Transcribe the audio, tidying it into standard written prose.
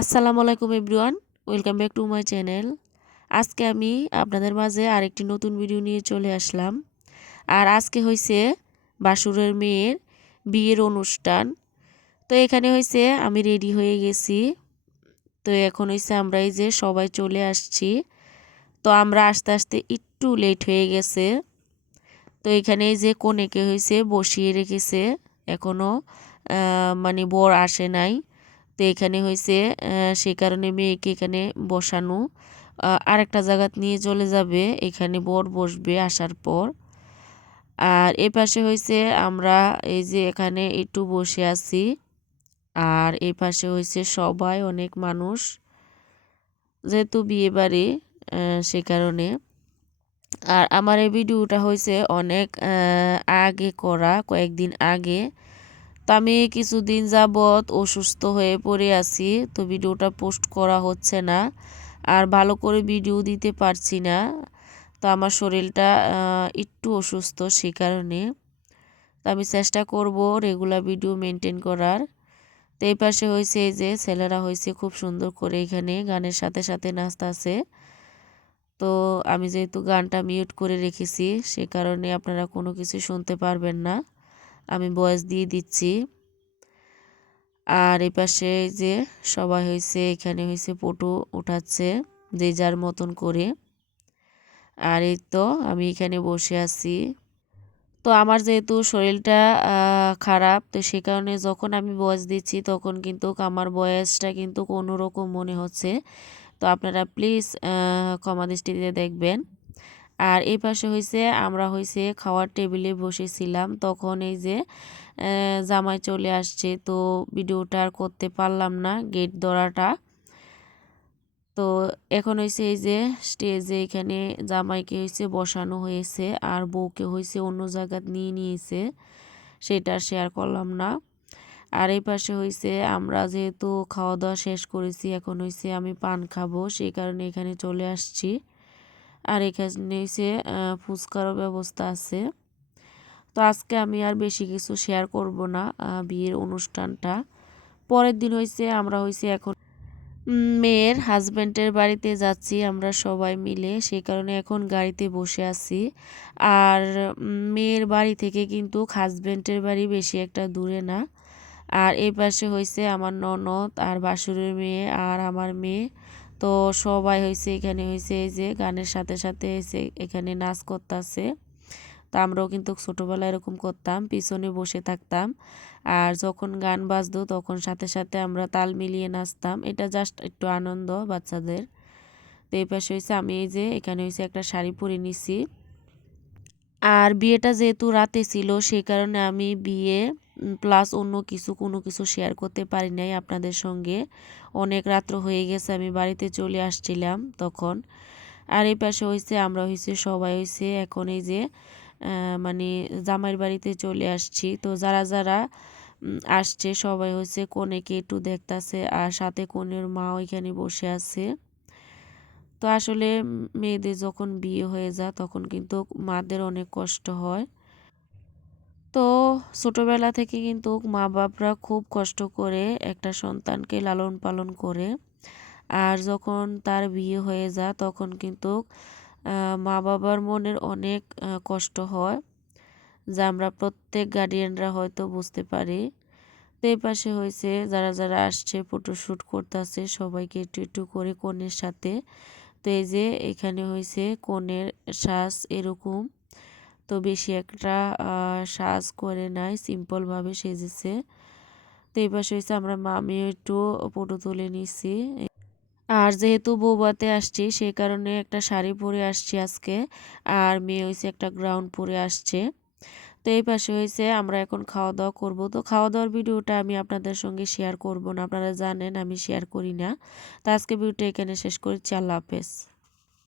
আসসালামু আলাইকুম everyone, welcome back to my channel. আজকে আমি আপনাদের মাঝে আরেকটি নতুন ভিডিও নিয়ে চলে আসলাম। আর আজকে হয়েছে বাসুরের মেয়ের বিয়ের অনুষ্ঠান। তো এখানে হয়েছে আমি রেডি হয়ে গেছি। তো এখন হয়েছে আমরা এই যে সবাই চলে আসছি। তো আমরা আস্তে আস্তে একটু লেট হয়ে গেছে। তো এখানে এই যে কনেকে হয়েছে বসিয়ে রেখেছে, এখনও মানে বর আসে নাই। তো এখানে হয়েছে সেই কারণে মেয়েকে এখানে বসানো, আরেকটা জায়গাত নিয়ে চলে যাবে, এখানে বর বসবে আসার পর। আর এ পাশে হয়েছে আমরা এই যে এখানে একটু বসে আছি। আর এই পাশে হয়েছে সবাই অনেক মানুষ, যেহেতু বিয়ে বাড়ি সে কারণে। আর আমার এই ভিডিওটা হয়েছে অনেক আগে করা, কয়েকদিন আগে। তো আমি কিছুদিন যাবৎ অসুস্থ হয়ে পড়ে আছি, তো ভিডিওটা পোস্ট করা হচ্ছে না, আর ভালো করে ভিডিও দিতে পারছি না। তো আমার শরীরটা একটু অসুস্থ, সে কারণে। তো আমি চেষ্টা করব রেগুলার ভিডিও মেনটেন করার। তো এই পাশে হয়েছে এই যে ছেলেরা হয়েছে খুব সুন্দর করে এখানে গানের সাথে সাথে নাচতেছে। তো আমি যেহেতু গানটা মিউট করে রেখেছি, সে কারণে আপনারা কোনো কিছু শুনতে পারবেন না, আমি ভয়েস দিয়ে দিচ্ছি। আর এই পাশে যে সবাই হয়েছে এখানে হয়েছে ফটো উঠাচ্ছে যে যার মতন করে। আর এই তো আমি এখানে বসে আছি। তো আমার যেহেতু শরীরটা খারাপ, তো সে কারণে যখন আমি ভয়েস দিচ্ছি তখন কিন্তু আমার ভয়েসটা কিন্তু কোনোরকম মনে হচ্ছে। তো আপনারা প্লিজ ক্ষমা দৃষ্টিতে দেখবেন। আর এই পাশে হয়েছে আমরা হয়েছে খাওয়ার টেবিলে বসেছিলাম, তখন এই যে জামাই চলে আসছে, তো ভিডিওটা আর করতে পারলাম না, গেট ধরাটা। তো এখন হয়েছে এই যে স্টেজে এখানে জামাইকে হয়েছে বসানো হয়েছে, আর বউকে হয়েছে অন্য জায়গা নিয়ে নিয়েছে, সেটা শেয়ার করলাম না। আর এই পাশে হয়েছে আমরা যেহেতু খাওয়া দাওয়া শেষ করেছি, এখন হয়েছে আমি পান খাবো, সেই কারণে এখানে চলে আসছি। আর এখানে হয়েছে ফুচকারও ব্যবস্থা আছে। তো আজকে আমি আর বেশি কিছু শেয়ার করব না বিয়ের অনুষ্ঠানটা। পরের দিন হয়েছে আমরা হয়েছে এখন মেয়ের হাজব্যান্ডের বাড়িতে যাচ্ছি আমরা সবাই মিলে, সেই কারণে এখন গাড়িতে বসে আছি। আর মেয়ের বাড়ি থেকে কিন্তু হাজব্যান্ডের বাড়ি বেশি একটা দূরে না। আর এই পাশে হয়েছে আমার ননদ আর বাসুরের মেয়ে আর আমার মেয়ে। তো সবাই হয়েছে এখানে হয়েছে এই যে গানের সাথে সাথে এসে এখানে নাচ করতেছে। তো আমরাও কিন্তু ছোটোবেলায় এরকম করতাম, পিছনে বসে থাকতাম, আর যখন গান বাজতো তখন সাথে সাথে আমরা তাল মিলিয়ে নাচতাম। এটা জাস্ট একটু আনন্দ বাচ্চাদের। তো এই পাশে হয়েছে আমি এই যে এখানে হয়েছে একটা শাড়ি পরে নিছি। আর বিয়েটা যেহেতু রাতে ছিল, সেই কারণে আমি বিয়ে প্লাস অন্য কোনো কিছু শেয়ার করতে পারি নাই আপনাদের সঙ্গে। অনেক রাত্র হয়ে গেছে, আমি বাড়িতে চলে আসছিলাম তখন। আর এই পাশে হয়েছে আমরা হয়েছে সবাই হয়েছে এখন এই যে মানে জামাইয়ের বাড়িতে চলে আসছি। তো যারা যারা আসছে সবাই হয়েছে কনেকে একটু দেখতাছে, আর সাথে কনের মা ওইখানে বসে আছে। তো আসলে মেয়েদের যখন বিয়ে হয়ে যায় তখন কিন্তু মাদের অনেক কষ্ট হয়। তো ছোটবেলা থেকে কিন্তু মা বাপরা খুব কষ্ট করে একটা সন্তানকে লালন পালন করে। আর যখন তার বিয়ে হয়ে যায় তখন কিন্তু মা বাবার মনের অনেক কষ্ট হয়, যা আমরা প্রত্যেক গার্ডিয়ানরা হয়তো বুঝতে পারি। তো এই পাশে হয়েছে যারা যারা আসছে ফটোশ্যুট করতেছে সবাইকে একটু একটু করে কনের সাথে। তো এই যে এখানে হয়েছে কনের সাজ এরকম, তো বেশি একটা সাজ করে নাই, সিম্পলভাবে সেজেছে। তো এই পাশে হয়েছে আমরা মামিও একটু ফটো তুলে নিছি। আর যেহেতু বৌভাতে আসছি সেই কারণে একটা শাড়ি পরে আসছি আজকে, আর মেয়ে হয়েছে একটা গ্রাউন পরে আসছে। তো এই পাশে হয়েছে আমরা এখন খাওয়া দাওয়া করব। তো খাওয়া দাওয়ার ভিডিওটা আমি আপনাদের সঙ্গে শেয়ার করব না, আপনারা জানেন আমি শেয়ার করি না। তো আজকে ভিডিওটা এখানে শেষ করছি, আল্লাহ হাফেজ।